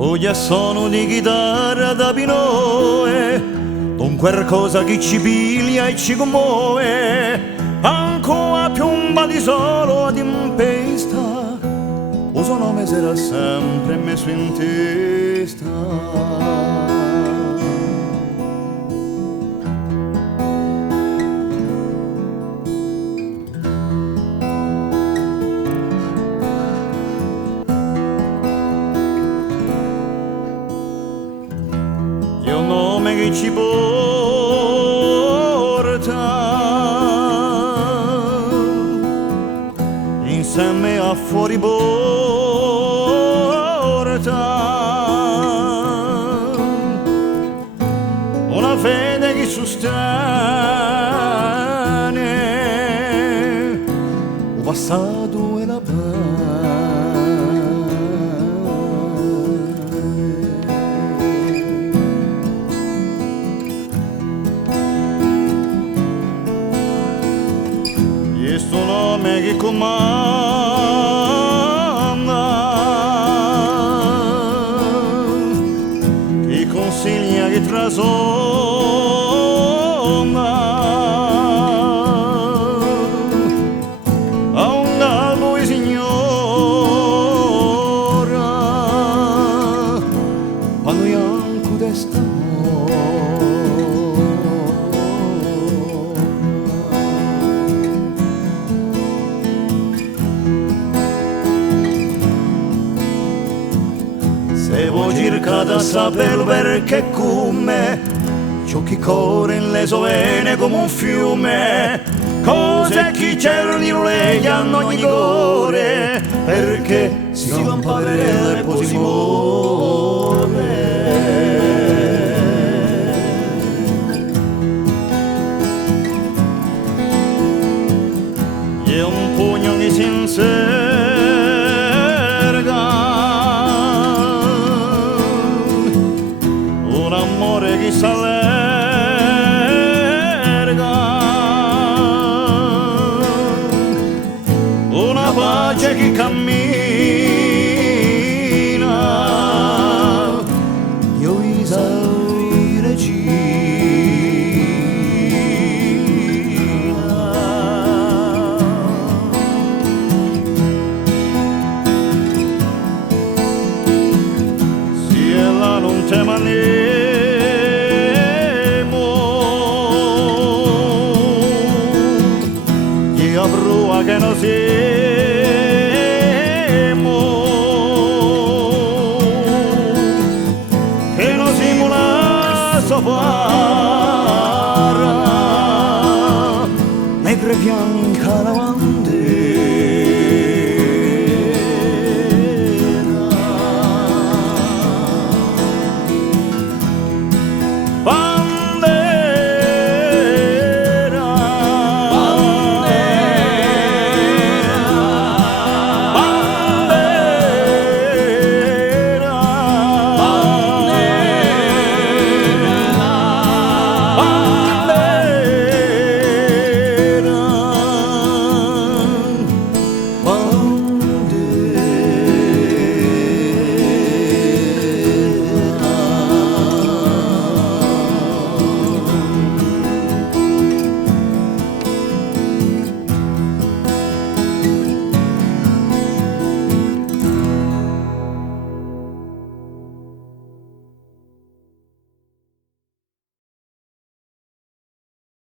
Oggi sono di chitarra da pinoe, con qualcosa che ci piglia e ci commuove, ancora più un po' di solo ad impesta, o suo nome sarà sempre messo in testa. Che ci porta insieme a fuori porta una fede che sostiene il passato e la questo nome che comanda, che consiglia, che trasonda a un gallo e signora quando bianco dest'amore. Se vuoi cercare a sapere perché come ciò che corre in le sue vene come un fiume, cose che c'erano lei hanno ogni cuore, perché si va un padre e poi si muore. E un pugno che si un amore che s'allarga, una pace che cammina, io Isauri regina. Si è là non te mani brua che non siamo, che non siamo una sopra, ne previamo